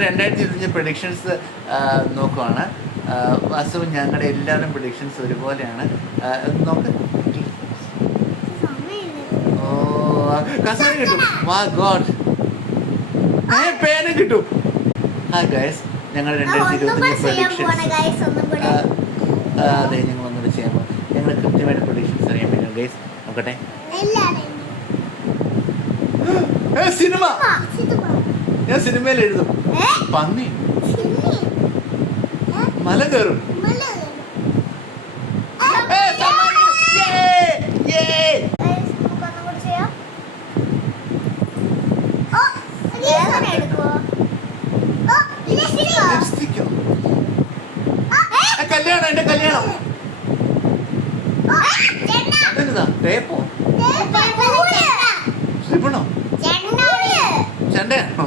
2025 predictions നോക്കുവാണ്. വാസ്തവം ഞങ്ങളുടെ എല്ലാവരും പ്രഡിക്ഷൻസ് ഒരുപോലെയാണ്. നോക്ക്. ഓ കസേര കിട്ടും. വാ ഗോഡ്, പേന കിട്ടും. ഹായ് ഗൈസ്, ഞങ്ങൾ 2025 പ്രഡിക്ഷൻസ് അതെ ഞങ്ങൾ ഒന്നുകൂടെ ചെയ്യാൻ പോകും. ഞങ്ങൾ കൃത്യമായിട്ട് പ്രഡിക്ഷൻസ് അറിയാൻ പറ്റും ഗൈസ്. നോക്കട്ടെ. സിനിമ ഞാൻ സിനിമയിൽ എഴുതും. പന്നി മല കയറും. കല്യാണം, എന്റെ കല്യാണം. അതെന്താ ടേപ്പോ റിബണോ ചെണ്ടയാണോ?